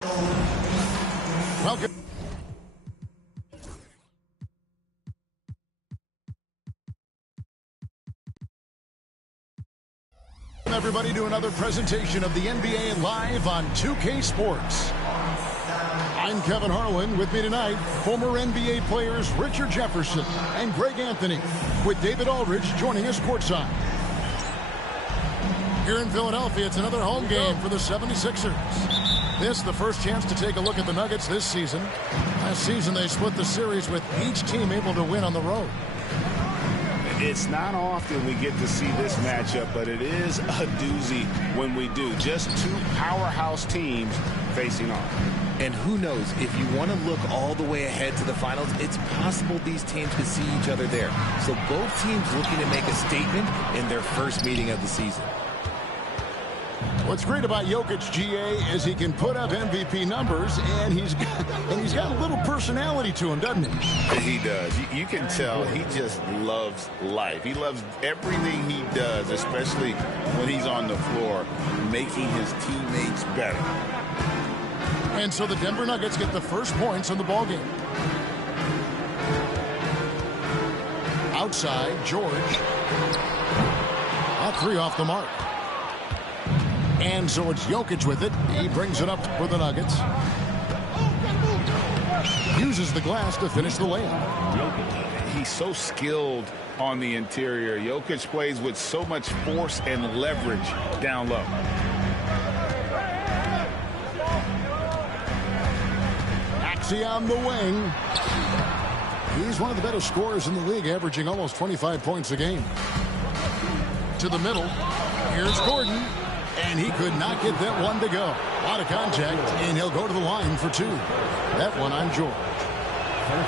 Welcome. Everybody to another presentation of the NBA Live on 2K Sports. I'm Kevin Harlan. With me tonight, former NBA players Richard Jefferson and Greg Anthony, with David Aldridge joining us courtside. Here in Philadelphia, it's another home game for the 76ers. This, the first chance to take a look at the Nuggets this season. Last season, they split the series with each team able to win on the road. It's not often we get to see this matchup, but it is a doozy when we do. Just two powerhouse teams facing off. And who knows, if you want to look all the way ahead to the finals, it's possible these teams could see each other there. So both teams looking to make a statement in their first meeting of the season. What's great about Jokic, GA, is he can put up MVP numbers, and he's got a little personality to him, doesn't he? He does. You can tell he just loves life. He loves everything he does, especially when he's on the floor, making his teammates better. And so the Denver Nuggets get the first points in the ballgame. Outside, George. A three off the mark. And so it's Jokic with it. He brings it up for the Nuggets. Uses the glass to finish the layup. He's so skilled on the interior. Jokic plays with so much force and leverage down low. Maxey on the wing. He's one of the better scorers in the league, averaging almost 25 points a game. To the middle. Here's Gordon. And he could not get that one to go. A lot of contact, and he'll go to the line for two. That one on George.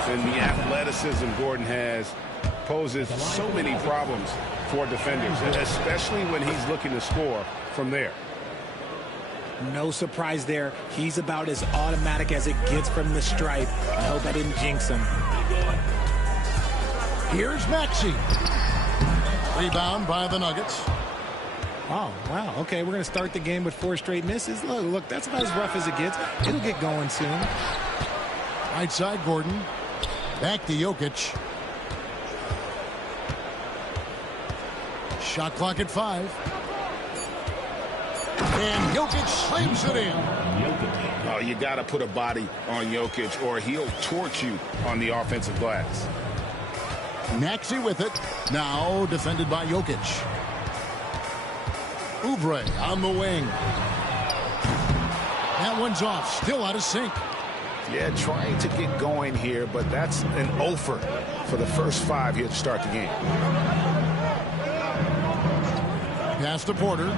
And the athleticism Gordon has poses so many problems for defenders, especially when he's looking to score from there. No surprise there. He's about as automatic as it gets from the stripe. I hope I didn't jinx him. Here's Maxey. Rebound by the Nuggets. Oh, wow. Okay, we're going to start the game with 4 straight misses. Look, that's about as rough as it gets. It'll get going soon. Right side, Gordon. Back to Jokic. Shot clock at 5. And Jokic slams it in. Oh, you got to put a body on Jokic, or he'll torch you on the offensive glass. Maxey with it. Now defended by Jokic. Oubre on the wing. That one's off. Still out of sync. Yeah, trying to get going here, but that's an offer for the first 5 here to start the game. Pass to Porter.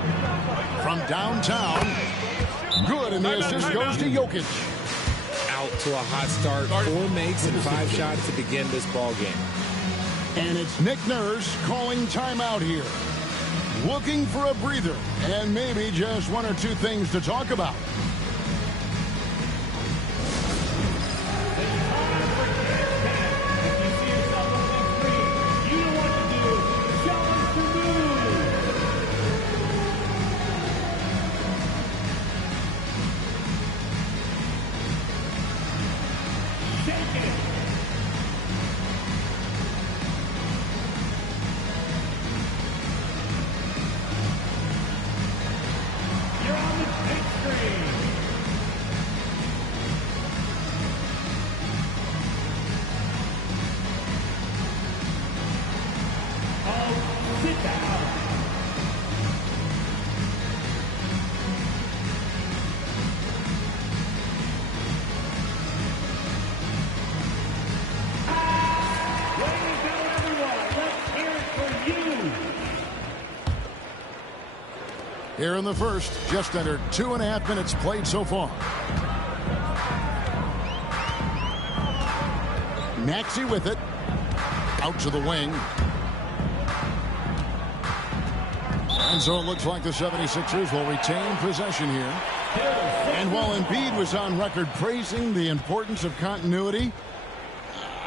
From downtown. Good, and the assist goes to Jokic. Out to a hot start. 4 makes and 5 shots to begin this ball game. And it's Nick Nurse calling timeout here. Looking for a breather and maybe just 1 or 2 things to talk about. Here in the first, just under 2.5 minutes played so far. Maxey with it. Out to the wing. And so it looks like the 76ers will retain possession here. And while Embiid was on record praising the importance of continuity,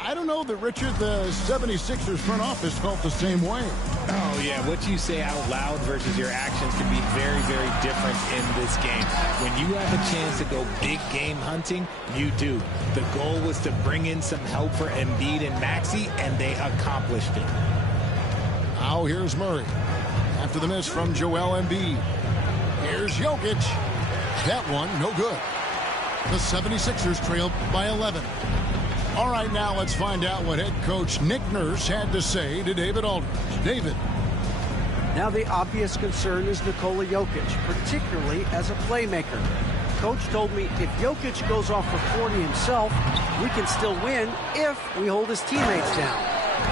I don't know that, Richard, the 76ers front office felt the same way. Oh, Oh, yeah, what you say out loud versus your actions can be very, very different in this game. When you have a chance to go big game hunting, you do. The goal was to bring in some help for Embiid and Maxey, and they accomplished it. Now here's Murray. After the miss from Joel Embiid. Here's Jokic. That one, no good. The 76ers trail by 11. All right, now let's find out what head coach Nick Nurse had to say to David Aldridge. David. Now the obvious concern is Nikola Jokic, particularly as a playmaker. Coach told me if Jokic goes off for 40 himself, we can still win if we hold his teammates down.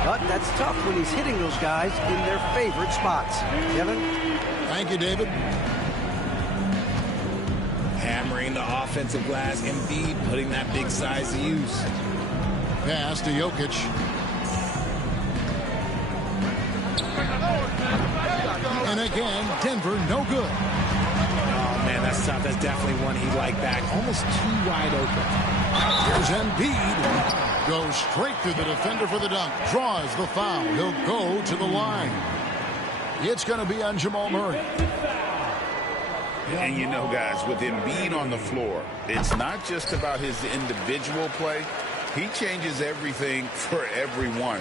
But that's tough when he's hitting those guys in their favorite spots. Kevin? Thank you, David. Hammering the offensive glass, Embiid putting that big size to use. Pass to Jokic. And again, Denver, no good. Oh, man, that's tough. That's definitely one he'd like back. Almost too wide open. Here's Embiid. Goes straight to the defender for the dunk. Draws the foul. He'll go to the line. It's going to be on Jamal Murray. And you know, guys, with Embiid on the floor, it's not just about his individual play. He changes everything for everyone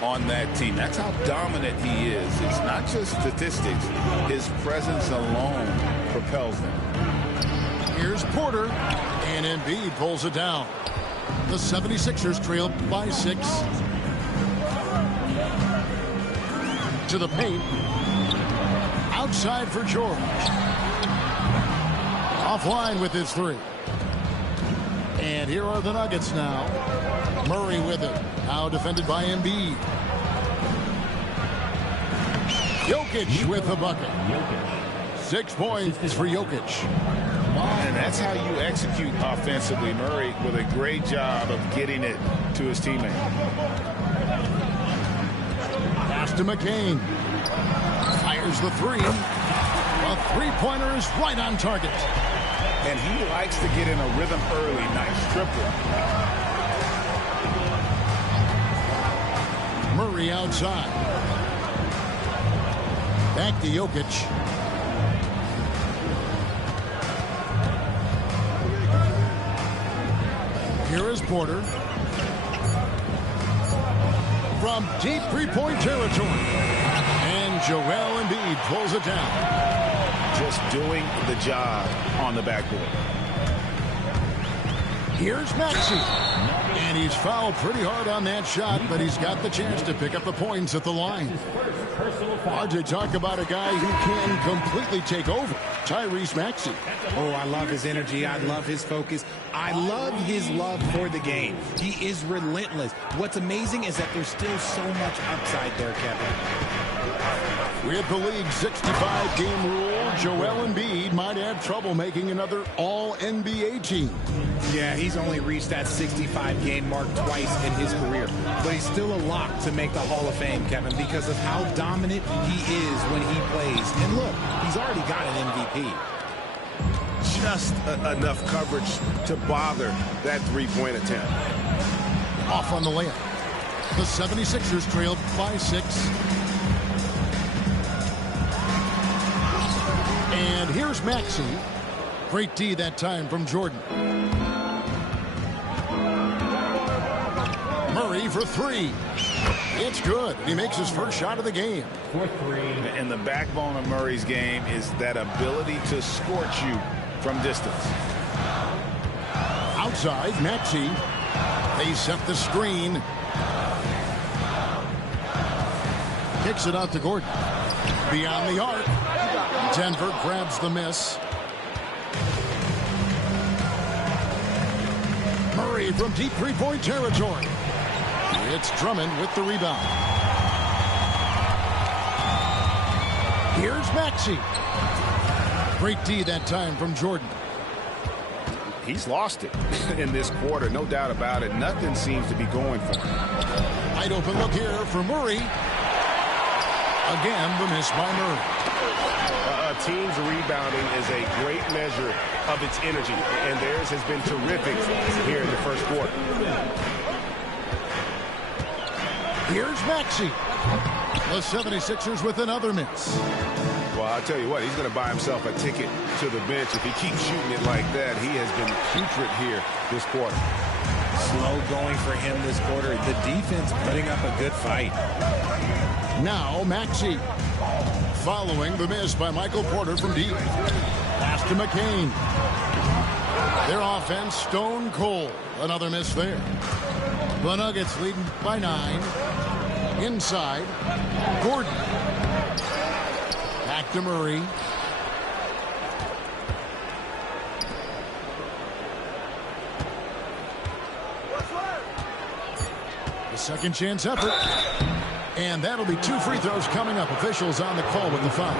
on that team. That's how dominant he is. It's not just statistics. His presence alone propels them. Here's Porter, and Embiid pulls it down. The 76ers trail by 6. To the paint. Outside for George. Offline with his 3. And here are the Nuggets now. Murray with it. Now defended by Embiid. Jokic with the bucket. 6 points for Jokic. And that's how you execute offensively. Murray with a great job of getting it to his teammate. Pass to McCain. Fires the 3. A three-pointer is right on target. And he likes to get in a rhythm early. Nice triple. Murray outside. Back to Jokic. Here is Porter. From deep three-point territory. And Joel Embiid pulls it down. Just doing the job on the backboard. Here's Maxey. And he's fouled pretty hard on that shot, but he's got the chance to pick up the points at the line. Hard to talk about a guy who can completely take over. Tyrese Maxey. Oh, I love his energy. I love his focus. I love his love for the game. He is relentless. What's amazing is that there's still so much upside there, Kevin. With the league's 65-game rule, Joel Embiid might have trouble making another All-NBA team. Yeah, he's only reached that 65-game mark twice in his career. But he's still a lock to make the Hall of Fame, Kevin, because of how dominant he is when he plays. And look, he's already got an MVP. Just enough coverage to bother that three-point attempt. Off on the layup. The 76ers trailed by 6. And here's Maxey. Great D that time from Jordan. Murray for 3. It's good. He makes his first shot of the game. And the backbone of Murray's game is that ability to scorch you from distance. Outside, Maxey. They set the screen. Kicks it out to Gordon. Beyond the arc. Denver grabs the miss. Murray from deep three-point territory. It's Drummond with the rebound. Here's Maxey. Great D that time from Jordan. He's lost it in this quarter, no doubt about it. Nothing seems to be going for him. Wide open look here for Murray. Again, the miss by Murray. A team's rebounding is a great measure of its energy, and theirs has been terrific here in the first quarter. Here's Maxey. The 76ers with another miss. Well, I'll tell you what, he's going to buy himself a ticket to the bench. If he keeps shooting it like that, he has been putrid here this quarter. Slow going for him this quarter. The defense putting up a good fight. Now Maxey. Following the miss by Michael Porter from deep. Pass to McCain. Their offense stone cold. Another miss there. The Nuggets leading by 9. Inside. Gordon. Back to Murray. The second chance effort. And that'll be 2 free throws coming up. Officials on the call with the foul.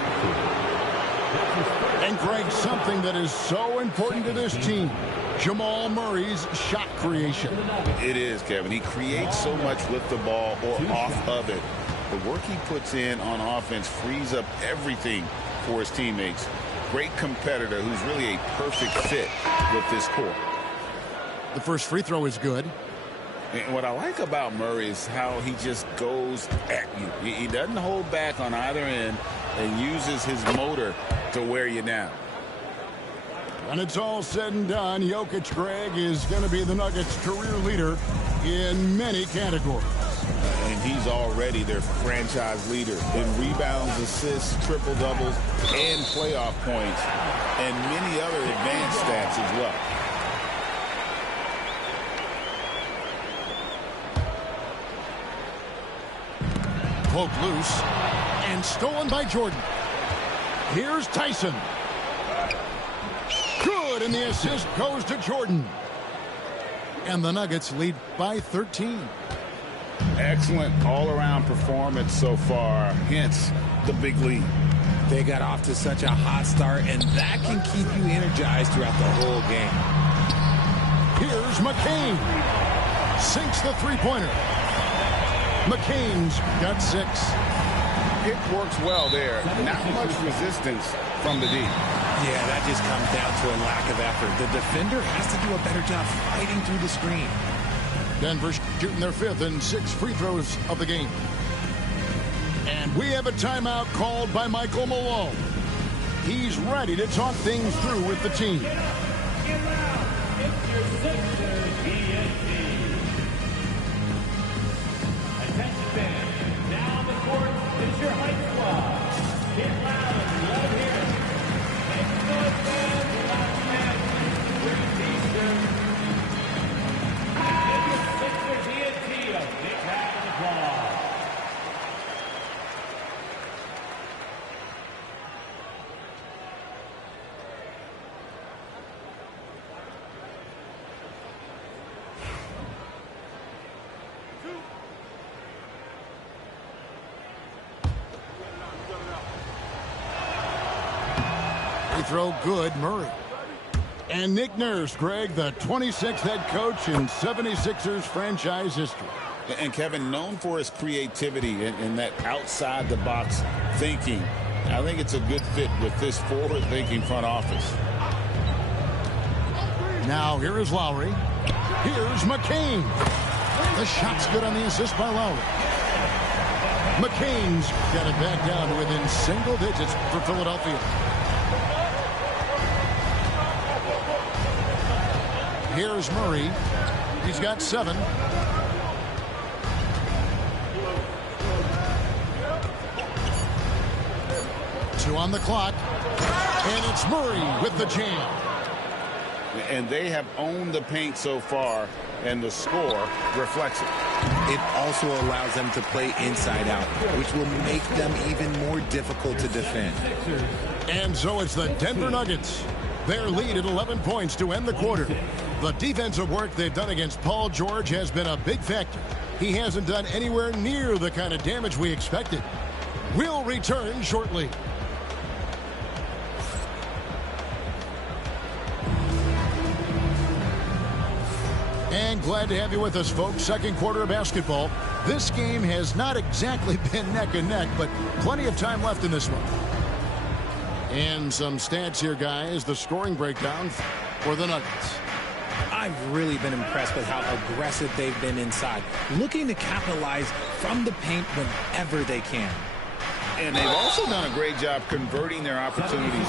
And Greg, something that is so important to this team, Jamal Murray's shot creation. It is, Kevin. He creates so much with the ball or off of it. The work he puts in on offense frees up everything for his teammates. Great competitor who's really a perfect fit with this core. The first free throw is good. And what I like about Murray is how he just goes at you. He doesn't hold back on either end and uses his motor to wear you down. When it's all said and done, Jokic, Greg, is going to be the Nuggets' career leader in many categories. And he's already their franchise leader in rebounds, assists, triple-doubles, and playoff points, and many other advanced stats as well. Poked loose and stolen by Jordan. Here's Tyson. Good, and the assist goes to Jordan. And the Nuggets lead by 13. Excellent all-around performance so far, hence the big lead. They got off to such a hot start, and that can keep you energized throughout the whole game. Here's McCain. Sinks the three-pointer. McCain's got 6. It works well there. Not much resistance from the D. Yeah, that just comes down to a lack of effort. The defender has to do a better job fighting through the screen. Denver shooting their 5th and 6 free throws of the game. And we have a timeout called by Michael Malone. He's ready to talk things through with the team. Throw good, Murray. And Nick Nurse, Greg, the 26th head coach in 76ers franchise history. And Kevin, known for his creativity and that outside-the-box thinking. I think it's a good fit with this forward-thinking front office. Now here is Lowry. Here's McCain. The shot's good on the assist by Lowry. McCain's got it back down to within single digits for Philadelphia. Here's Murray. He's got 7. Two on the clock. And it's Murray with the jam. And they have owned the paint so far, and the score reflects it. It also allows them to play inside out, which will make them even more difficult to defend. And so it's the Denver Nuggets. Their lead at 11 points to end the quarter. The defensive work they've done against Paul George has been a big factor. He hasn't done anywhere near the kind of damage we expected. We'll return shortly. And glad to have you with us, folks. Second quarter of basketball. This game has not exactly been neck and neck, but plenty of time left in this one. And some stats here, guys. The scoring breakdown for the Nuggets. I've really been impressed with how aggressive they've been inside, looking to capitalize from the paint whenever they can. And they've also done a great job converting their opportunities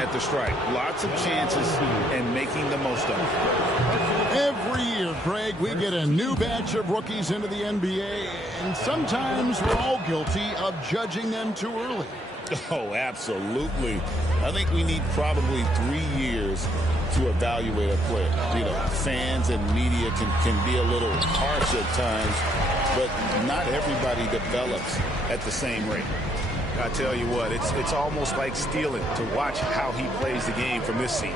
at the stripe. Lots of chances and making the most of it. Every year, Greg, we get a new batch of rookies into the NBA, and sometimes we're all guilty of judging them too early. Oh, absolutely. I think we need probably 3 years to evaluate a player. You know, fans and media can be a little harsh at times, but not everybody develops at the same rate. I tell you what, it's almost like stealing to watch how he plays the game from this seat.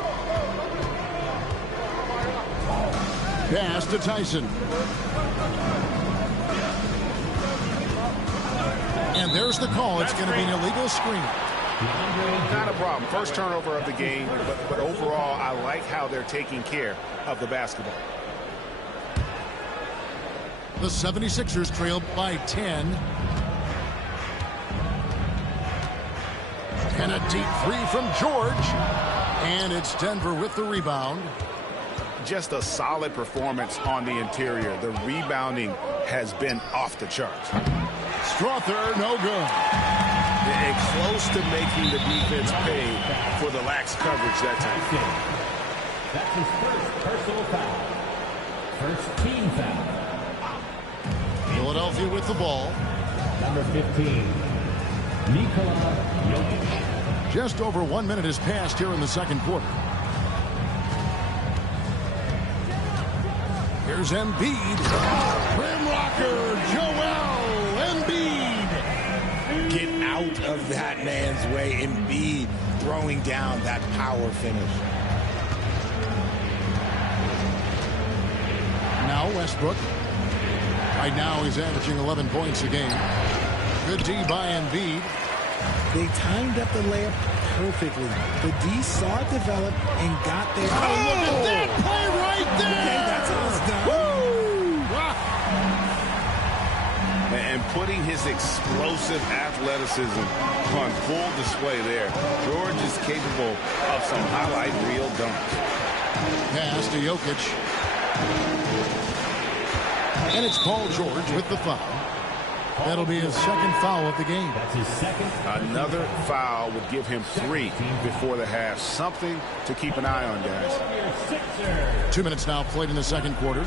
Pass to Tyson. And there's the call. It's going to be an illegal screen. Not a problem. First turnover of the game, but overall, I like how they're taking care of the basketball. The 76ers trail by 10. And a deep three from George. And it's Denver with the rebound. Just a solid performance on the interior. The rebounding has been off the charts. Strother, no good. And close to making the defense pay for the lax coverage that time. That's his first personal foul. First team foul. Philadelphia with the ball. Number 15, Nikola Jokic. Just over 1 minute has passed here in the second quarter. Here's Embiid. Rim rocker, Joel Embiid. Get out of that man's way. Embiid throwing down that power finish. Now Westbrook. Right now he's averaging 11 points a game. Good D by Embiid. They timed up the layup perfectly. The D saw it develop and got there. Oh, look at that play right there. Okay, that's how it's done. Woo! And putting his explosive athleticism on full display there. George is capable of some highlight reel dunks. Pass to Jokic. And it's Paul George with the foul. That'll be his second foul of the game. That's his second. Another foul would give him 3 before the half. Something to keep an eye on, guys. 2 minutes now played in the second quarter.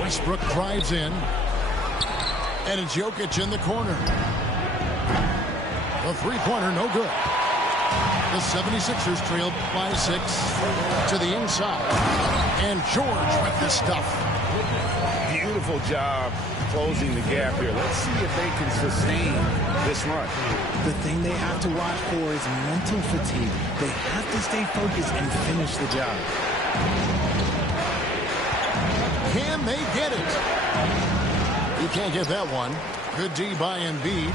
Westbrook drives in. And it's Jokic in the corner. The three-pointer, no good. The 76ers trailed by 6 to the inside. And George with the stuff. Beautiful job closing the gap here. Let's see if they can sustain this run. The thing they have to watch for is mental fatigue. They have to stay focused and finish the job. Can they get it? You can't get that one. Good D by Embiid.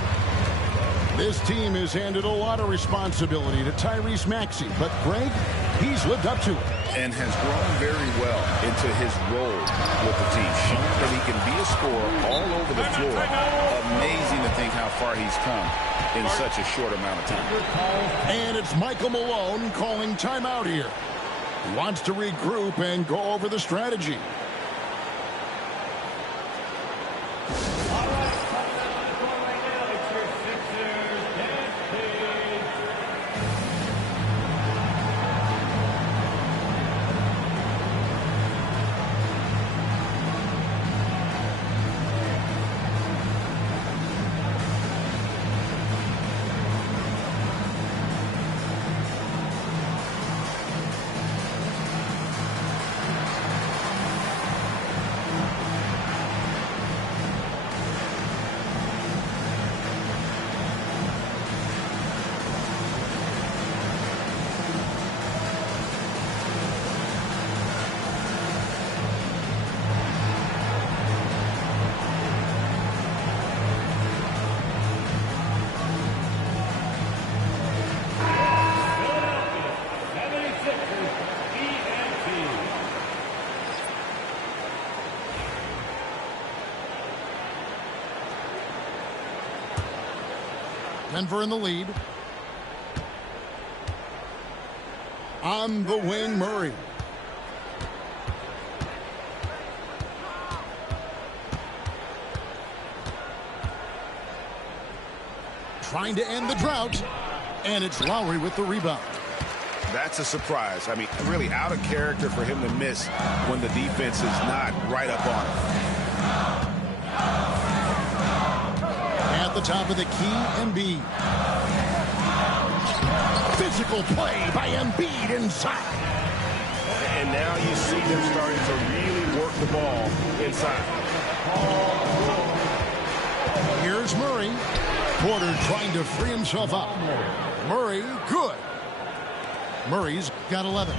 This team has handed a lot of responsibility to Tyrese Maxey, but Greg, he's lived up to it. And has grown very well into his role with the team. Shown that he can be a scorer all over the floor. Amazing to think how far he's come in such a short amount of time. And it's Michael Malone calling timeout here. He wants to regroup and go over the strategy. Denver in the lead. On the wing, Murray. Trying to end the drought. And it's Lowry with the rebound. That's a surprise. I mean, really out of character for him to miss when the defense is not right up on him. At the top of the key, Embiid. Physical play by Embiid inside. And now you see them starting to really work the ball inside. Here's Murray. Porter trying to free himself up. Murray, good. Murray's got 11.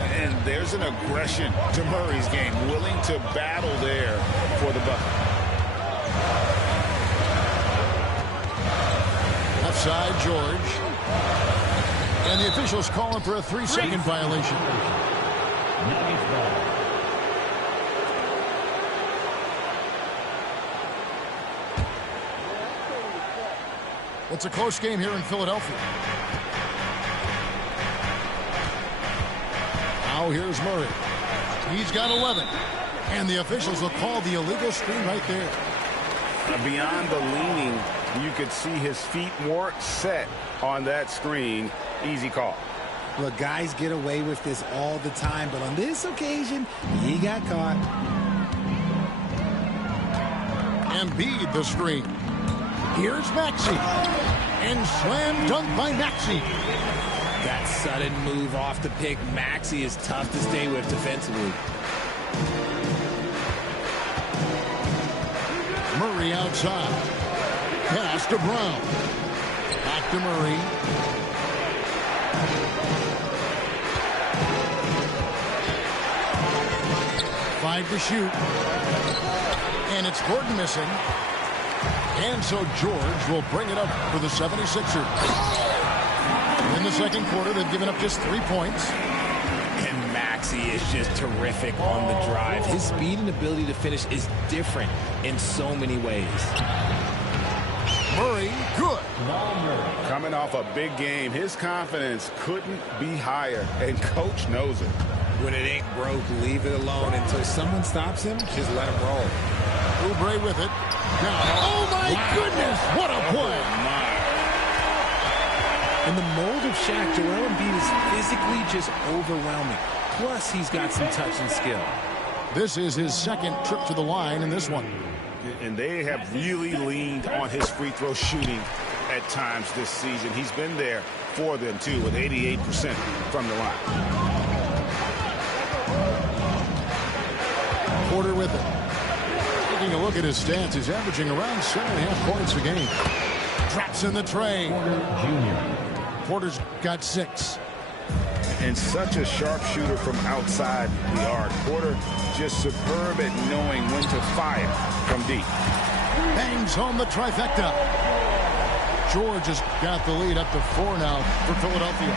And there's an aggression to Murray's game, willing to battle there for the bucket. Left side, George. And the officials calling for a 3-second violation. Nuggets ball. It's a close game here in Philadelphia. Now here's Murray. He's got 11. And the officials will call the illegal screen right there. Beyond the leaning, you could see his feet more set on that screen. Easy call. Look, guys get away with this all the time, but on this occasion, he got caught. Embiid the screen. Here's Maxey. And slam dunk by Maxey. That sudden move off the pick, Maxey, is tough to stay with defensively. Murray outside. Pass to Brown. Back to Murray. Five to shoot. And it's Gordon missing. And so George will bring it up for the 76ers. In the second quarter, they've given up just 3 points. And Maxey is just terrific on the drive. His speed and ability to finish is different in so many ways. Murray, good. Coming off a big game, his confidence couldn't be higher, and coach knows it. When it ain't broke, leave it alone until someone stops him. Just let him roll. Oubre with it. Now, oh my goodness, what a play. In the mold of Shaq, Joel Embiid is physically just overwhelming. Plus, he's got some touch and skill. This is his second trip to the line in this one. And they have really leaned on his free throw shooting at times this season. He's been there for them, too, with 88% from the line. Porter with it. Taking a look at his stats, he's averaging around 7.5 points a game. Traps in the tray. Porter's got 6. And such a sharp shooter from outside the arc. Porter just superb at knowing when to fire from deep. Bangs home the trifecta. George has got the lead up to 4 now for Philadelphia.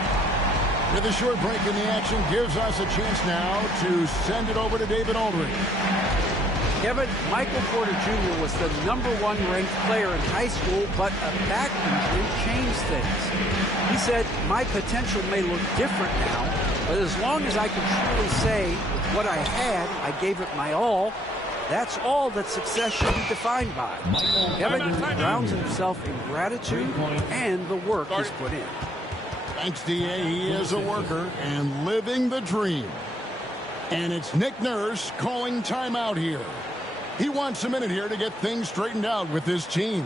With a short break in the action, gives us a chance now to send it over to David Aldridge. Kevin, Michael Porter Jr. was the #1 ranked player in high school, but a back injury changed things. He said, my potential may look different now, but as long as I can truly say with what I had, I gave it my all, that's all that success should be defined by. Kevin grounds himself in gratitude and the work he's put in. Thanks, D.A. He is a worker and living the dream. And it's Nick Nurse calling timeout here. He wants a minute here to get things straightened out with his team.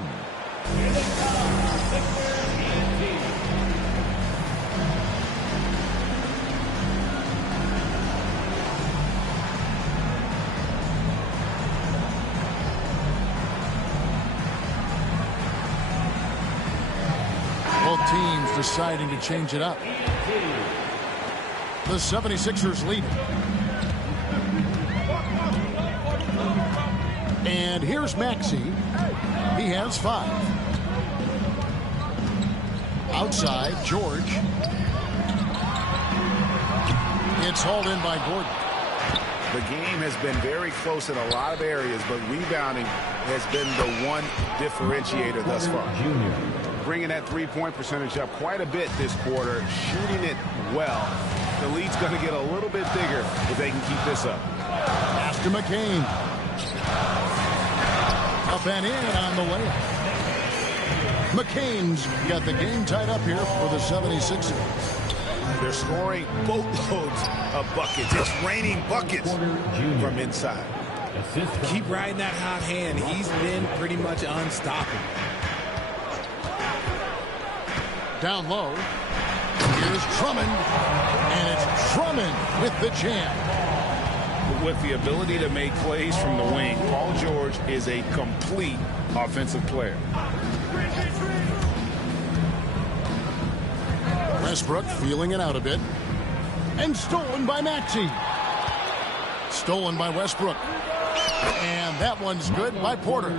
Both teams deciding to change it up. The 76ers lead. And here's Maxey. He has 5. Outside, George. It's hauled in by Gordon. The game has been very close in a lot of areas, but rebounding has been the one differentiator thus far. bringing that three-point percentage up quite a bit this quarter, shooting it well. The lead's going to get a little bit bigger if they can keep this up. After McCain. Up and in on the layup. McCain's got the game tied up here for the 76ers. They're scoring boatloads of buckets. It's raining buckets from inside. Keep riding that hot hand. He's been pretty much unstoppable. Down low. Here's Drummond. And it's Drummond with the jam. With the ability to make plays from the wing, Paul George is a complete offensive player. Westbrook feeling it out a bit. And stolen by Maxey. Stolen by Westbrook. And that one's good by Porter.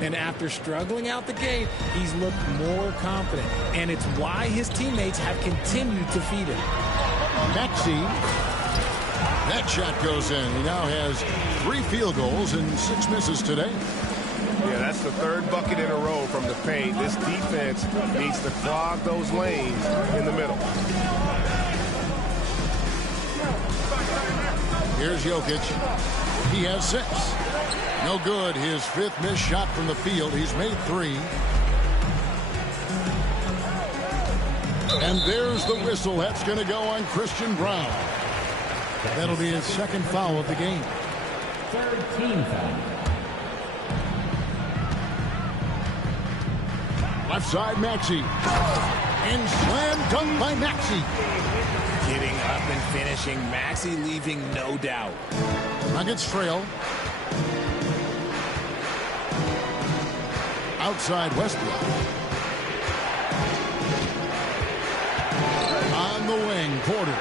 And after struggling out the gate, he's looked more confident. And it's why his teammates have continued to feed him. Maxey. That shot goes in. He now has 3 field goals and 6 misses today. Yeah, that's the 3rd bucket in a row from the paint. This defense needs to clog those lanes in the middle. Here's Jokic. He has 6. No good. His 5th missed shot from the field. He's made 3. And there's the whistle. That's going to go on Christian Braun. That'll be his 2nd foul of the game. 3rd team foul. Left side, Maxey. And slam dunk by Maxey. Getting up and finishing. Maxey leaving no doubt. Nuggets trail. Outside Westbrook. On the wing, Porter.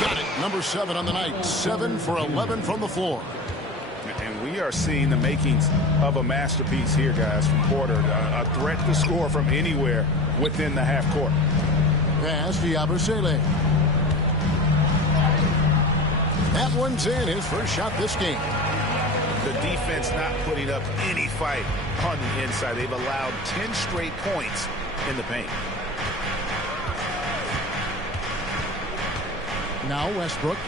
Got it. Number 7 on the night. 7 for 11 from the floor. And we are seeing the makings of a masterpiece here, guys, from Porter. A threat to score from anywhere within the half court. Pass to Yabusele. That one's in. His first shot this game. The defense not putting up any fight on the inside. They've allowed 10 straight points in the paint. Now Westbrook.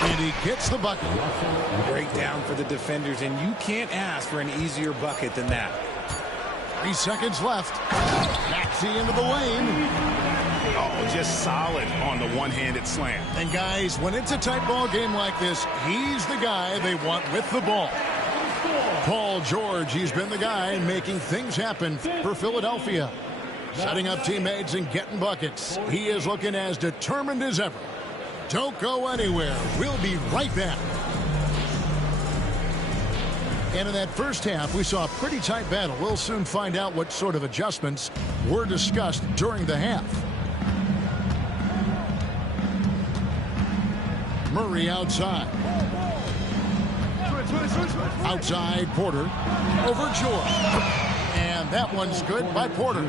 And he gets the bucket. Breakdown for the defenders, and you can't ask for an easier bucket than that. 3 seconds left. Maxey into the lane. Oh, just solid on the one-handed slam. And guys, when it's a tight ball game like this, he's the guy they want with the ball. Paul George, he's been the guy making things happen for Philadelphia. Setting up teammates and getting buckets. He is looking as determined as ever. Don't go anywhere. We'll be right back. And in that first half, we saw a pretty tight battle. We'll soon find out what sort of adjustments were discussed during the half. Murray outside. Outside Porter. Over George. And that one's good by Porter.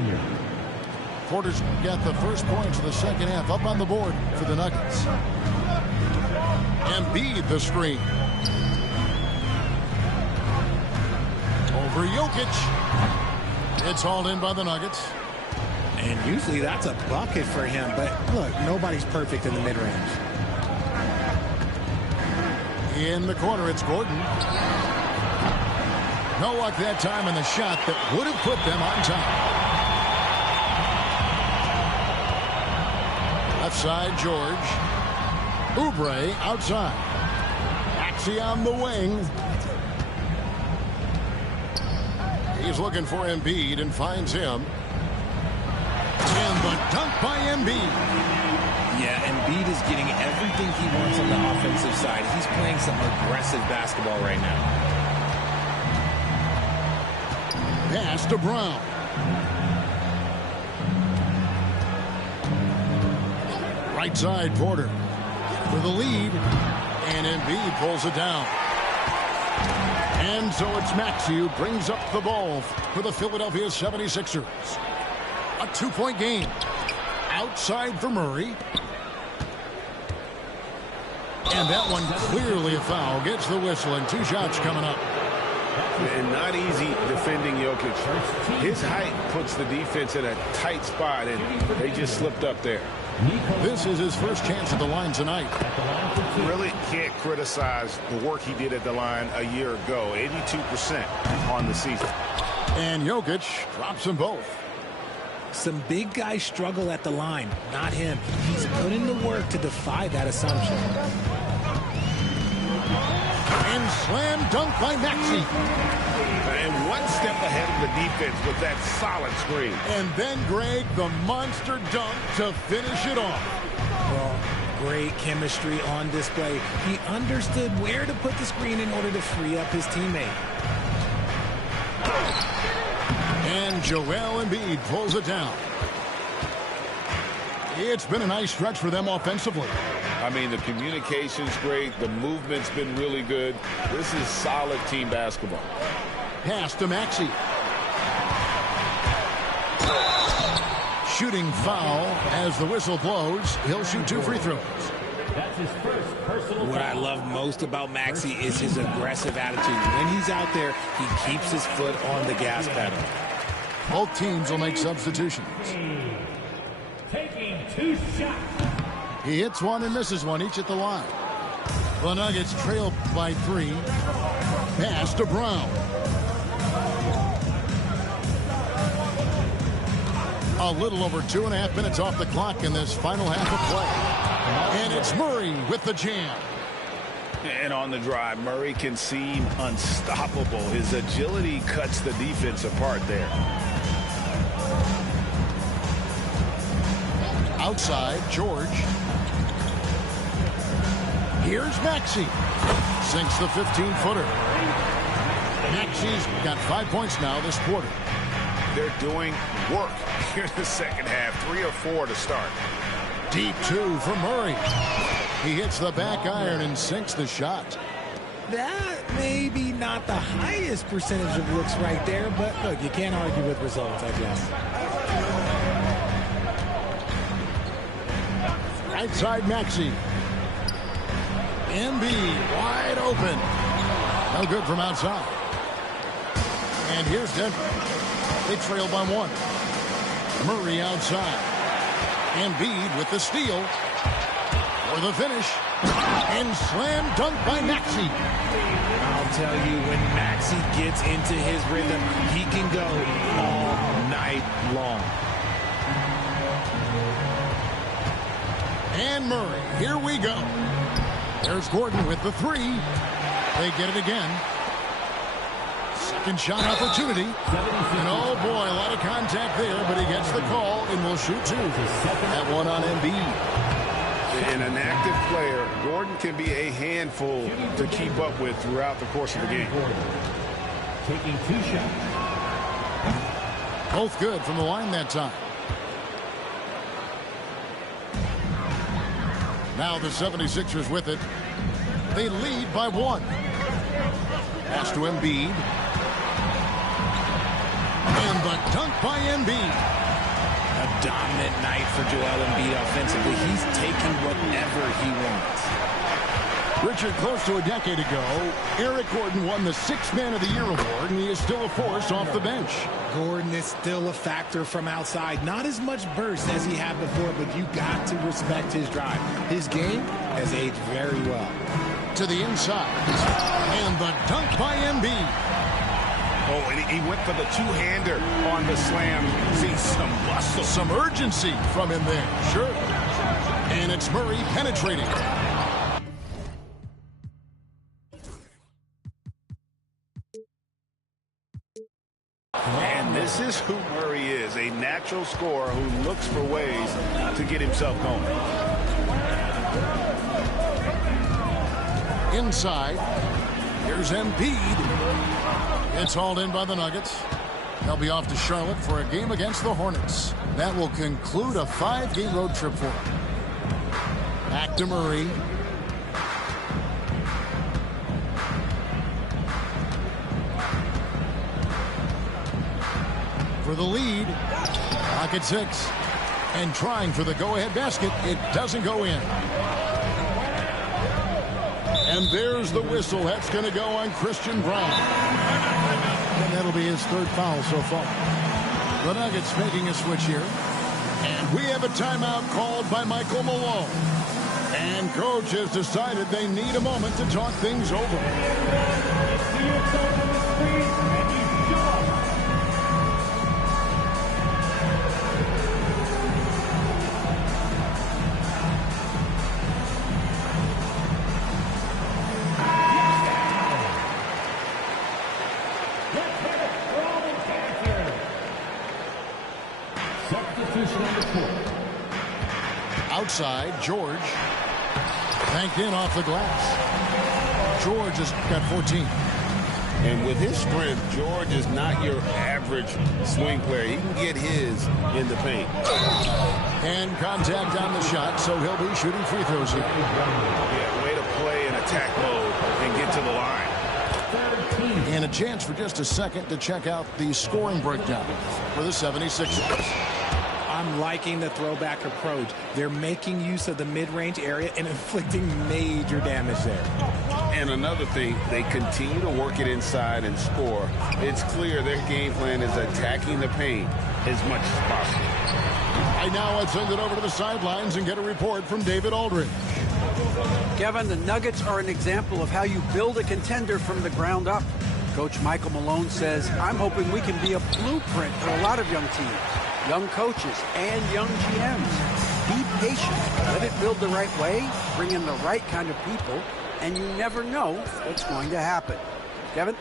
Porter's got the first points of the second half up on the board for the Nuggets. Embiid the screen. Over Jokic. It's hauled in by the Nuggets. And usually that's a bucket for him, but look, nobody's perfect in the mid-range. In the corner, it's Gordon. No luck that time in the shot that would have put them on top. Left side, George. Oubre outside. Maxey on the wing. He's looking for Embiid and finds him. And the dunk by Embiid. Yeah, Embiid is getting everything he wants on the offensive side. He's playing some aggressive basketball right now. Pass to Brown. Right side, Porter for the lead. And Embiid pulls it down. And so it's Maxey who brings up the ball for the Philadelphia 76ers. A 2-point game. Outside for Murray. And that one clearly a foul. Gets the whistle, and 2 shots coming up. And not easy defending Jokic. His height puts the defense in a tight spot, and they just slipped up there. This is his first chance at the line tonight. Really can't criticize the work he did at the line a year ago. 82% on the season. And Jokic drops them both. Some big guys struggle at the line, not him. He's put in the work to defy that assumption. And slam dunk by Maxey. And one step ahead of the defense with that solid screen. And then, Greg, the monster dunk to finish it off. Well, great chemistry on display. He understood where to put the screen in order to free up his teammate. And Joel Embiid pulls it down. It's been a nice stretch for them offensively. I mean, the communication's great. The movement's been really good. This is solid team basketball. Pass to Maxey. Shooting foul as the whistle blows. He'll shoot 2 free throws. That's his first personal What I foul. love most about Maxey is his aggressive attitude. When he's out there, he keeps his foot on the gas pedal. Both teams will make substitutions. Taking 2 shots. He hits one and misses one, each at the line. The Nuggets trail by 3. Pass to Brown. A little over 2.5 minutes off the clock in this final half of play. And it's Murray with the jam. And on the drive, Murray can seem unstoppable. His agility cuts the defense apart there. Outside, George. Here's Maxey. Sinks the 15-footer. Maxey's got 5 points now this quarter. They're doing work here in the second half. 3 or 4 to start. Deep 2 for Murray. He hits the back iron and sinks the shot. That may be not the highest percentage of looks right there, but look, you can't argue with results, I guess. Right side, Maxey. Embiid wide open. No good from outside. And here's Denver. They trail by 1. Murray outside. Embiid with the steal. For the finish. And slam dunk by Maxey. I'll tell you, when Maxey gets into his rhythm, he can go all night long. And Murray, here we go. There's Gordon with the 3. They get it again. Second shot opportunity. And oh boy, a lot of contact there, but he gets the call and will shoot 2. That one on Embiid. And an active player, Gordon can be a handful to keep up with throughout the course of the game. Taking 2 shots. Both good from the line that time. Now the 76ers with it. They lead by 1. Pass to Embiid. And the dunk by Embiid. A dominant night for Joel Embiid offensively. He's taking whatever he wants. Richard, close to a decade ago, Eric Gordon won the 6th Man of the Year award, and he is still a force off the bench. Gordon is still a factor from outside. Not as much burst as he had before, but you got to respect his drive. His game has aged very well. To the inside. And the dunk by Embiid. Oh, and he went for the 2-hander on the slam. See some muscle. Some urgency from him there. Sure. And it's Murray penetrating. And this is who Murray is, a natural scorer who looks for ways to get himself going. Inside. Here's Embiid. It's hauled in by the Nuggets. They'll be off to Charlotte for a game against the Hornets. That will conclude a 5-game road trip for them. Back to Murray. For the lead. Pocket 6. And trying for the go-ahead basket. It doesn't go in. And there's the whistle. That's going to go on Christian Braun. And that'll be his third foul so far. The Nuggets making a switch here. And we have a timeout called by Michael Malone. And coach has decided they need a moment to talk things over. Outside, George. Banked in off the glass. George has got 14. And with his strength, George is not your average swing player. He can get his in the paint. And contact on the shot, so he'll be shooting free throws here. Yeah, way to play in attack mode and get to the line. And a chance for just a second to check out the scoring breakdown for the 76ers. I'm liking the throwback approach. They're making use of the mid-range area and inflicting major damage there. And another thing, they continue to work it inside and score. It's clear their game plan is attacking the paint as much as possible. Right now, let's send it over to the sidelines and get a report from David Aldridge. Kevin, the Nuggets are an example of how you build a contender from the ground up. Coach Michael Malone says, I'm hoping we can be a blueprint for a lot of young teams, young coaches, and young GMs. Be patient. Let it build the right way. Bring in the right kind of people. And you never know what's going to happen. Kevin?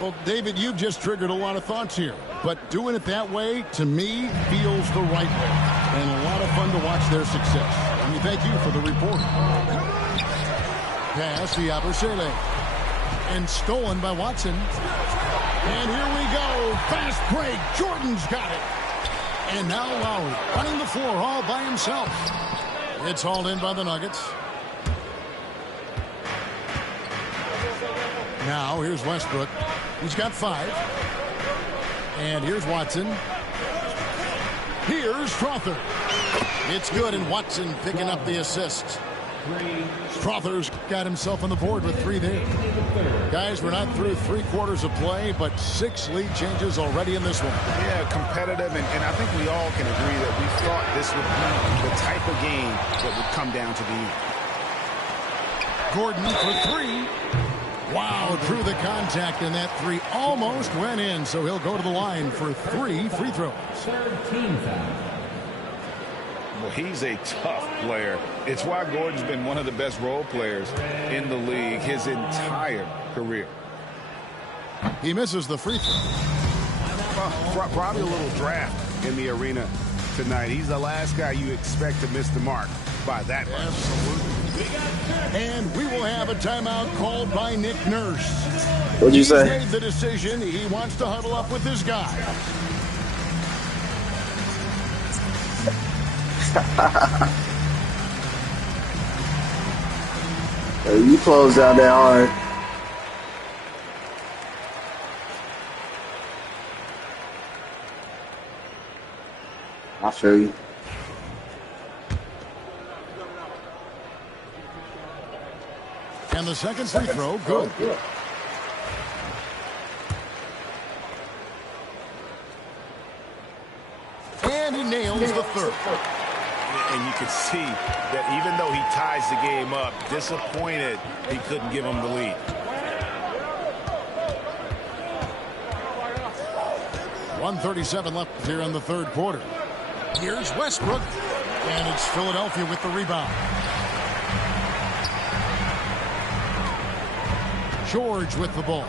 Well, David, you've just triggered a lot of thoughts here. But doing it that way, to me, feels the right way. And a lot of fun to watch their success. Let me thank you for the report. Pass the Abusele. And stolen by Watson. And here we go. Fast break. Jordan's got it. And now Lowry running the floor all by himself. It's hauled in by the Nuggets. Now here's Westbrook. He's got 5. And here's Watson. Here's Strother. It's good, and Watson picking up the assist. Strother's got himself on the board with 3 there. Guys, we're not through 3 quarters of play, but 6 lead changes already in this one. Yeah, competitive, and I think we all can agree that we thought this would be the type of game that would come down to the end. Gordon for 3. Wow, through the contact, and that 3 almost went in, so he'll go to the line for 3 free throws. 13 foul. Well, he's a tough player. It's why Gordon's been one of the best role players in the league his entire career. He misses the free throw. Well, probably a little draft in the arena tonight. He's the last guy you expect to miss the mark by that much. Absolutely. And we will have a timeout called by Nick Nurse. What'd you say? He made the decision. He wants to huddle up with his guy. You closed out that hard. I feel you. And the second free throw, good. And he nails the third. And you can see that even though he ties the game up, disappointed he couldn't give him the lead. .137 left here in the third quarter. Here's Westbrook. And it's Philadelphia with the rebound. George with the ball.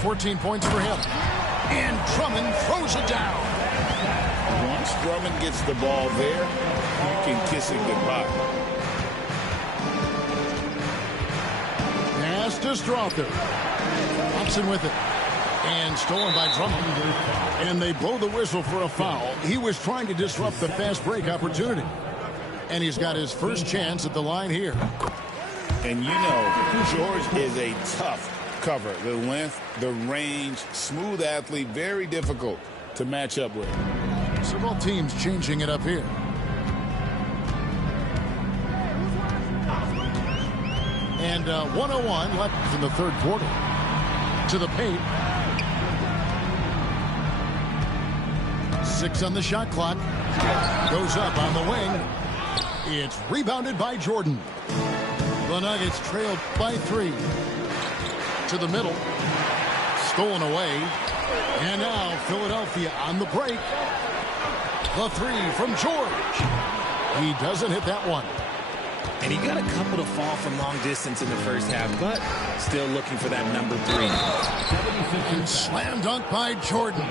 14 points for him. And Drummond throws it down. Once Drummond gets the ball there, you can kiss it goodbye. Pass to Strother. Thompson with it. And stolen by Drummond. And they blow the whistle for a foul. He was trying to disrupt the fast break opportunity. And he's got his first chance at the line here. And you know, George is a tough cover. The length, the range, smooth athlete, very difficult to match up with. So both teams changing it up here. And 1:01 left in the third quarter. To the paint. 6 on the shot clock. Goes up on the wing. It's rebounded by Jordan. The Nuggets trailed by 3. To the middle. Stolen away. And now Philadelphia on the break. The 3 from George. He doesn't hit that one. And he got a couple to fall from long distance in the first half, but still looking for that number 3. And slam dunk by Jordan.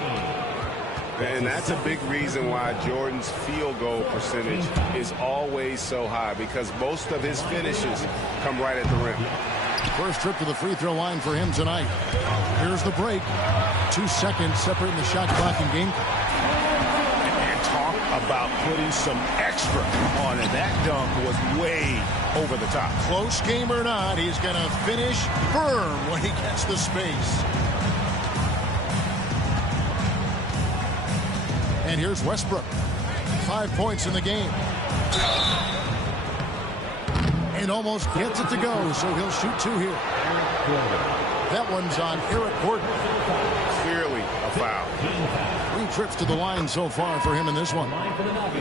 And that's a big reason why Jordan's field goal percentage is always so high, because most of his finishes come right at the rim. First trip to the free throw line for him tonight. Here's the break. 2 seconds separating the shot clock and game. And talk about putting some extra on it. That dunk was way over the top. Close game or not, he's going to finish firm when he gets the space. And here's Westbrook. 5 points in the game. And almost gets it to go, so he'll shoot 2 here. That one's on Eric Gordon. Clearly a foul. 3 trips to the line so far for him in this one.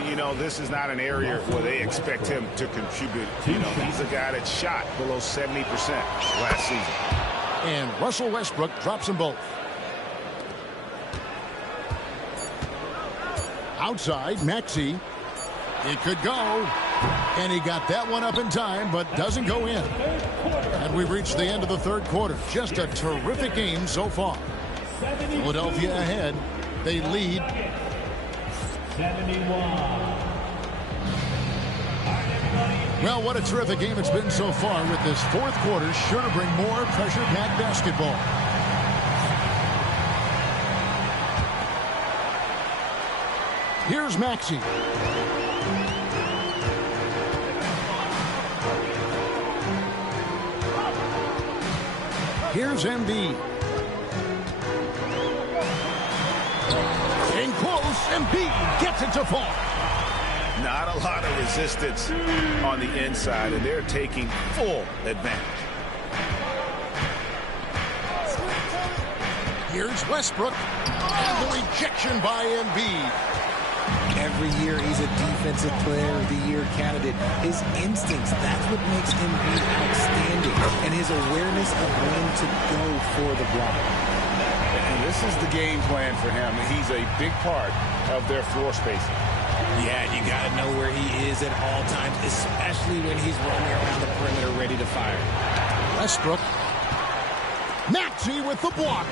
You know, this is not an area where they expect him to contribute. You know, he's a guy that shot below 70% last season. And Russell Westbrook drops them both. Outside, Maxey. It could go. And he got that one up in time, but doesn't go in. And we've reached the end of the third quarter. Just a terrific game so far. Philadelphia ahead. They lead. 71. Well, what a terrific game it's been so far, with this fourth quarter sure to bring more pressure-packed basketball. Here's Maxey. Here's Embiid. In close, Embiid gets it to fall. Not a lot of resistance on the inside, and they're taking full advantage. Here's Westbrook. And the rejection by Embiid. Every year he's a defensive player of the year candidate. His instincts, that's what makes Embiid outstanding. And his awareness of when to go for the block. And this is the game plan for him. He's a big part of their floor spacing. Yeah, you got to know where he is at all times, especially when he's roaming around the perimeter ready to fire. Westbrook. Maxey with the block.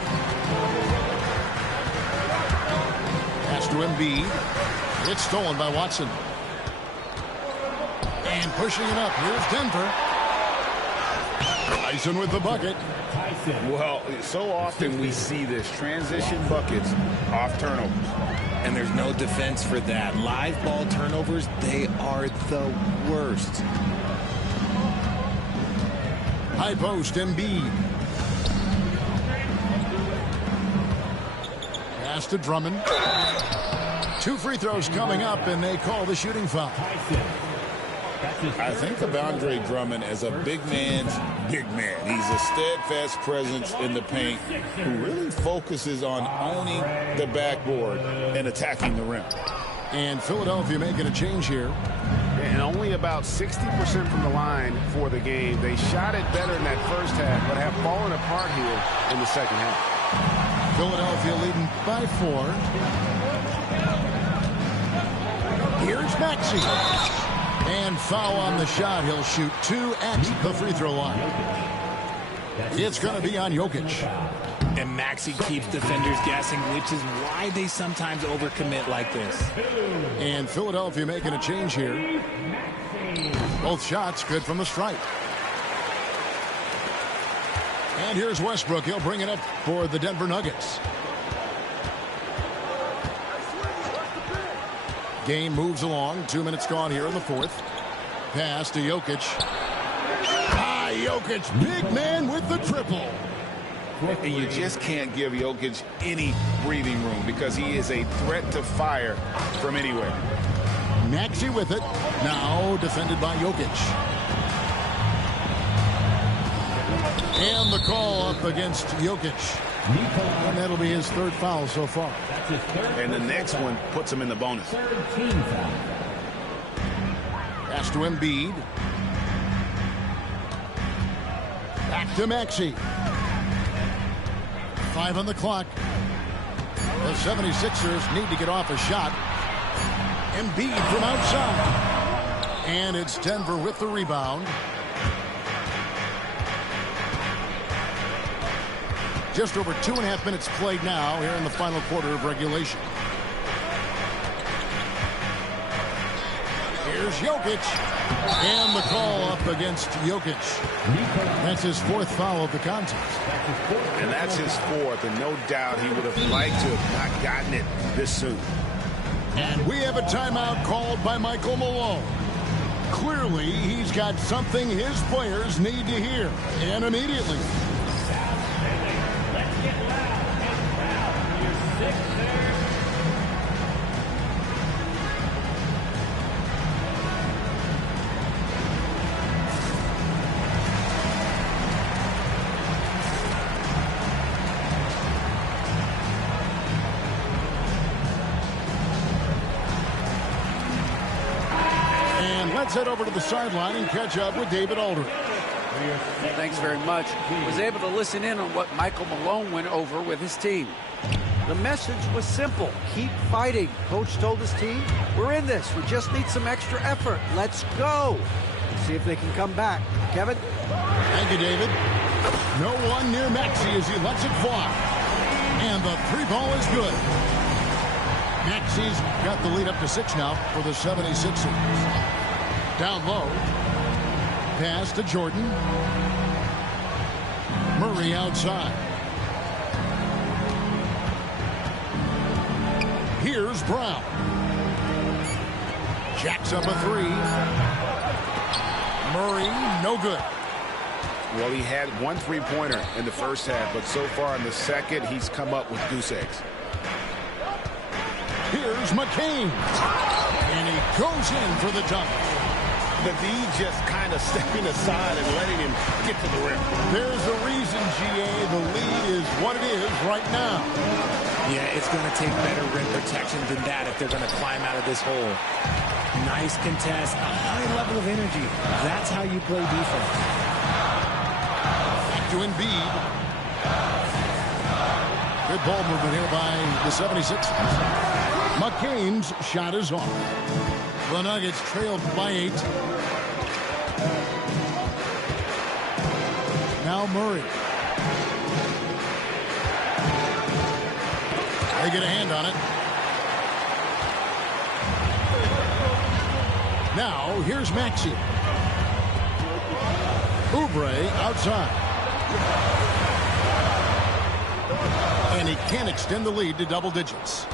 Pass to Embiid. It's stolen by Watson. And pushing it up. Here's Denver. Tyson with the bucket. Well, so often we see this transition buckets off turnovers. And there's no defense for that. Live ball turnovers, they are the worst. High post, Embiid. Pass to Drummond. 2 free throws coming up, and they call the shooting foul. I think of Andre Drummond as a big man's big man. He's a steadfast presence in the paint who really focuses on owning the backboard and attacking the rim. And Philadelphia making a change here. And only about 60% from the line for the game. They shot it better in that first half, but have fallen apart here in the second half. Philadelphia leading by 4. Here's Maxey. And foul on the shot. He'll shoot 2 at the free throw line. It's going to be on Jokic. And Maxey keeps defenders guessing, which is why they sometimes overcommit like this. And Philadelphia making a change here. Both shots good from the stripe. And here's Westbrook. He'll bring it up for the Denver Nuggets. Game moves along. 2 minutes gone here in the fourth. Pass to Jokic. Jokic, big man with the triple. And you just can't give Jokic any breathing room because he is a threat to fire from anywhere. Maxey with it. Now defended by Jokic. And the call up against Jokic. And that'll be his third foul so far. And the next one puts him in the bonus. Pass to Embiid. Back to Maxey. 5 on the clock. The 76ers need to get off a shot. Embiid from outside. And it's Denver with the rebound. Just over 2.5 minutes played now here in the final quarter of regulation. Here's Jokic. And the call up against Jokic. That's his 4th foul of the contest. And that's his 4th, and no doubt he would have liked to have not gotten it this soon. And we have a timeout called by Michael Malone. Clearly, he's got something his players need to hear, and immediately. Let's head over to the sideline and catch up with David Aldridge. Thanks very much. I was able to listen in on what Michael Malone went over with his team. The message was simple. Keep fighting. Coach told his team, we're in this. We just need some extra effort. Let's go. See if they can come back. Kevin? Thank you, David. No one near Maxey as he lets it fly. And the 3-ball is good. Maxey's got the lead up to 6 now for the 76ers. Down low. Pass to Jordan. Murray outside. Here's Brown. Jacks up a 3. Murray, no good. Well, he had 1 3-pointer in the first half, but so far in the second, he's come up with goose eggs. Here's McCain. And he goes in for the dunk. The D just kind of stepping aside and letting him get to the rim. There's the reason, GA, the lead is what it is right now. Yeah, it's going to take better rim protection than that if they're going to climb out of this hole. Nice contest, a high level of energy. That's how you play defense. Back to Embiid. Good ball movement here by the 76ers. McCain's shot is off. The Nuggets trailed by 8. Now Murray. They get a hand on it. Now here's Maxey. Oubre outside. And he can't extend the lead to double digits.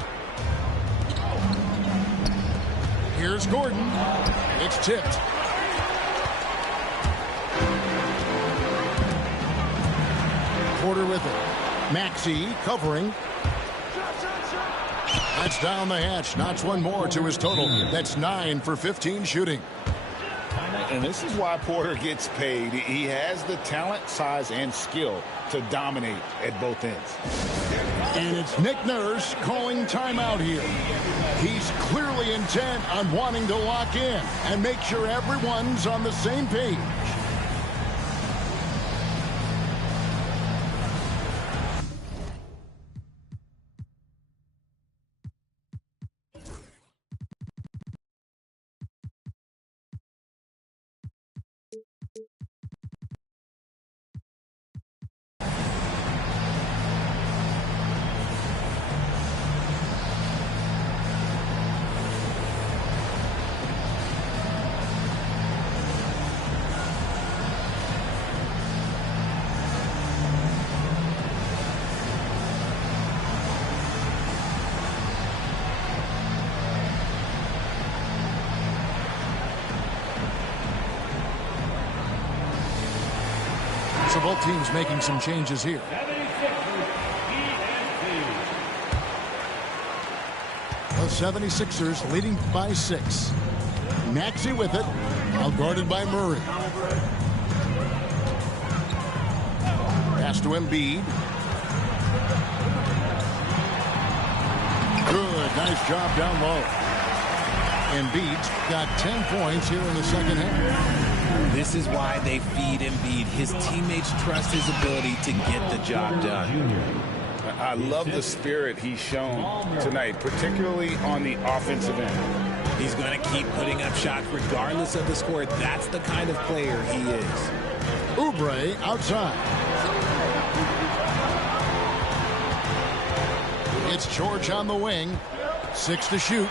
Here's Gordon. It's tipped. Porter with it. Maxey covering. That's down the hatch. Knocks one more to his total. That's 9 for 15 shooting. And this is why Porter gets paid. He has the talent, size, and skill to dominate at both ends. And it's Nick Nurse calling timeout here. He's clearly intent on wanting to lock in and make sure everyone's on the same page. So both teams making some changes here. The 76ers leading by 6. Maxey with it, outguarded by Murray. Pass to Embiid. Good. Nice job down low. Embiid's got 10 points here in the second half. This is why they feed Embiid. His teammates trust his ability to get the job done. I love the spirit he's shown tonight, particularly on the offensive end. He's going to keep putting up shots regardless of the score. That's the kind of player he is. Oubre outside. It's George on the wing. 6 to shoot.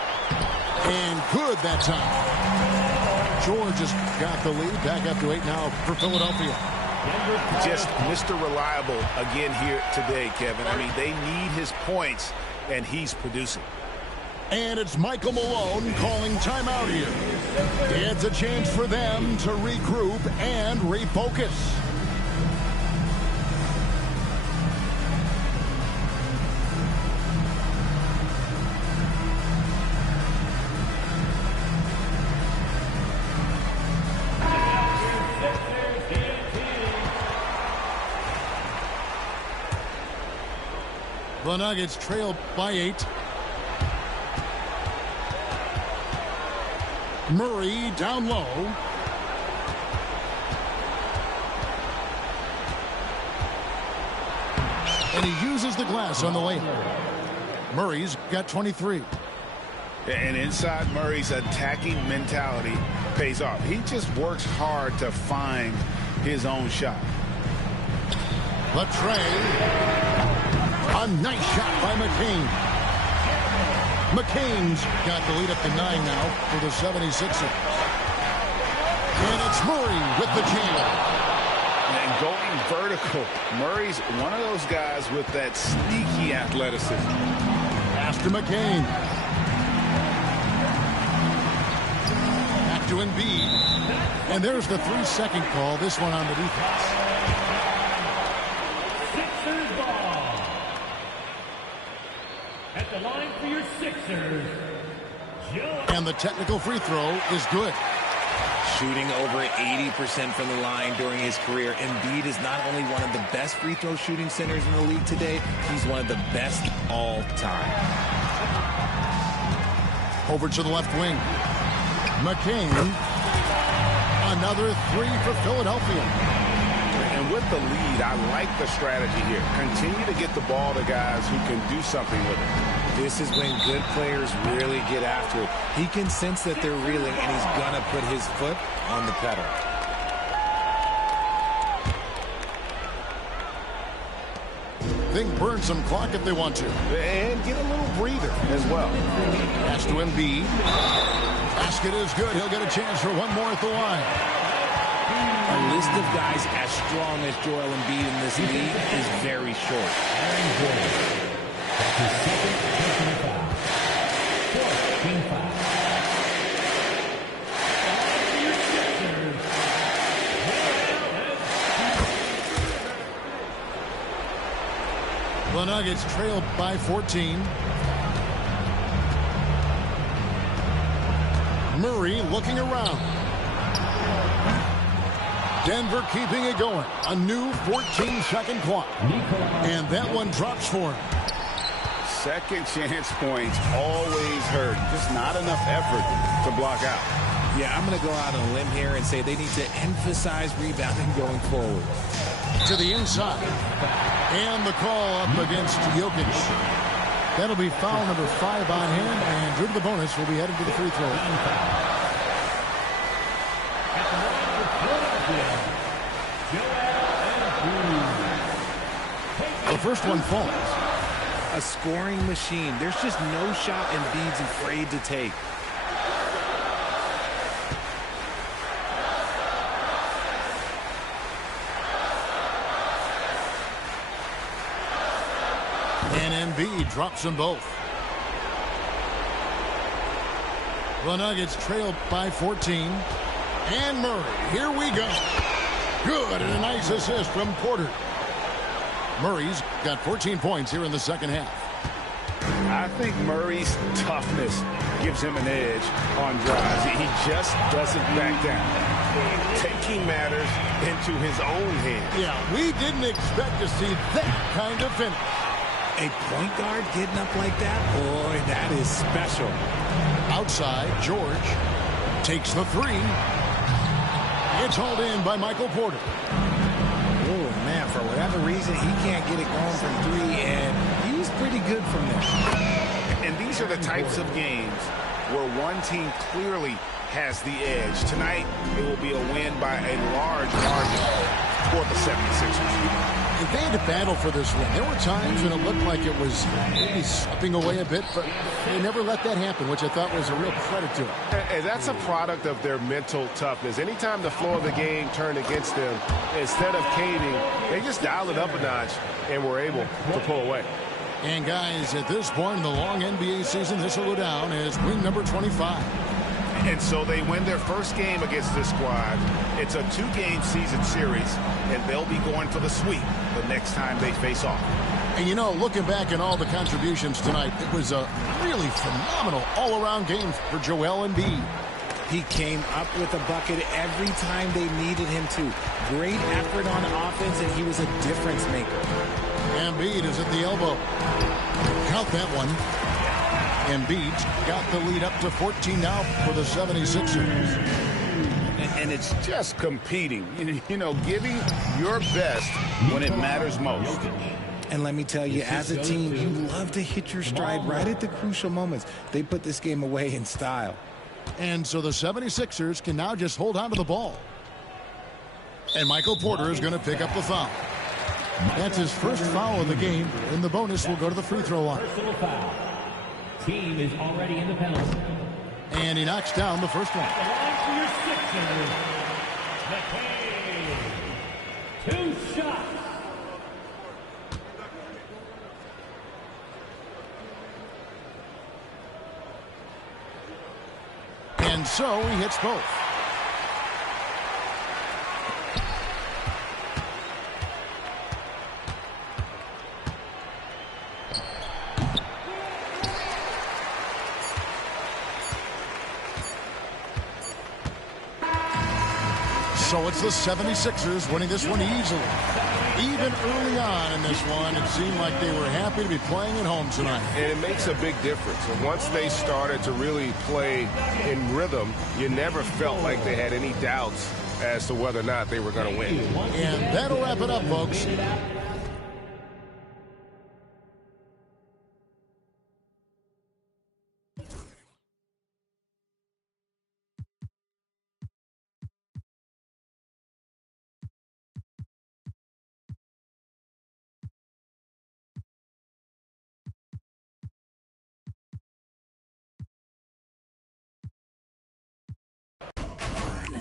And good that time. George has got the lead. Back up to 8 now for Philadelphia. Just Mr. Reliable again here today, Kevin. I mean, they need his points, and he's producing. And it's Michael Malone calling timeout here. It's a chance for them to regroup and refocus. The Nuggets trail by 8. Murray down low. And he uses the glass on the layup. Murray's got 23. And inside Murray's attacking mentality pays off. He just works hard to find his own shot. Latrey. A nice shot by McCain. McCain's got the lead up to 9 now for the 76ers. And it's Murray with the jam. And going vertical. Murray's one of those guys with that sneaky athleticism. Pass to McCain. Back to Embiid. And there's the 3-second call. This one on the defense. Sixers ball. At the line for your Sixers, Joe. And the technical free throw is good. Shooting over 80% from the line during his career, Embiid is not only one of the best free throw shooting centers in the league today, he's one of the best all time. Over to the left wing. McCain. Another 3 for Philadelphia. And with the lead, I like the strategy here. Continue to get the ball to guys who can do something with it. This is when good players really get after it. He can sense that they're reeling, and he's going to put his foot on the pedal. They can burn some clock if they want to. And get a little breather as well. Pass to Embiid. Basket is good. He'll get a chance for one more at the line. A list of guys as strong as Joel Embiid in this league is very short. The Nuggets trailed by 14. Murray looking around. Denver keeping it going. A new 14-second clock. And that one drops for him. Second chance points always hurt. Just not enough effort to block out. Yeah, I'm going to go out on a limb here and say they need to emphasize rebounding going forward. To the inside. And the call up against Jokic. That'll be foul number 5 on him. And due to the bonus, will be headed to the free throw. The first one falls. A scoring machine. There's just no shot Embiid's afraid to take. And Embiid drops them both. The Nuggets trail by 14. And Murray, here we go. Good, and a nice assist from Porter. Murray's got 14 points here in the second half. I think Murray's toughness gives him an edge on drives. He just doesn't back down. Taking matters into his own hands. Yeah, we didn't expect to see that kind of finish. A point guard getting up like that? Boy, that is special. Outside, George takes the three. It's hauled in by Michael Porter. Oh, man, for whatever reason, he can't get it going from three, and he's pretty good from there. And these are the types of games where one team clearly has the edge. Tonight, it will be a win by a large margin for the 76ers. If they had to battle for this win, there were times when it looked like it was maybe slipping away a bit, but they never let that happen, which I thought was a real credit to them. And that's a product of their mental toughness. Anytime the flow of the game turned against them, instead of caving, they just dialed it up a notch and were able to pull away. And guys, at this point in the long NBA season, this will go down as win number 25. And so they win their first game against this squad. It's a 2-game season series, and they'll be going for the sweep the next time they face off. And you know, looking back at all the contributions tonight, it was a really phenomenal all-around game for Joel Embiid. He came up with a bucket every time they needed him to. Great effort on offense, and he was a difference maker. Embiid is at the elbow. Count that one. Embiid's got the lead up to 14 now for the 76ers. And it's just competing, you know, giving your best when it matters most. And let me tell you, as a team, you love to hit your stride right at the crucial moments. They put this game away in style. And so the 76ers can now just hold on to the ball. And Michael Porter is going to pick up the foul. That's his first foul of the game, and the bonus will go to the free throw line. Personal foul. Team is already in the penalty. And he knocks down the first one. The line for your Sixers. McKay. 2 shots. And so he hits both. So it's the 76ers winning this one easily. Even early on in this one, it seemed like they were happy to be playing at home tonight. And it makes a big difference. And once they started to really play in rhythm, you never felt like they had any doubts as to whether or not they were going to win. And that'll wrap it up, folks.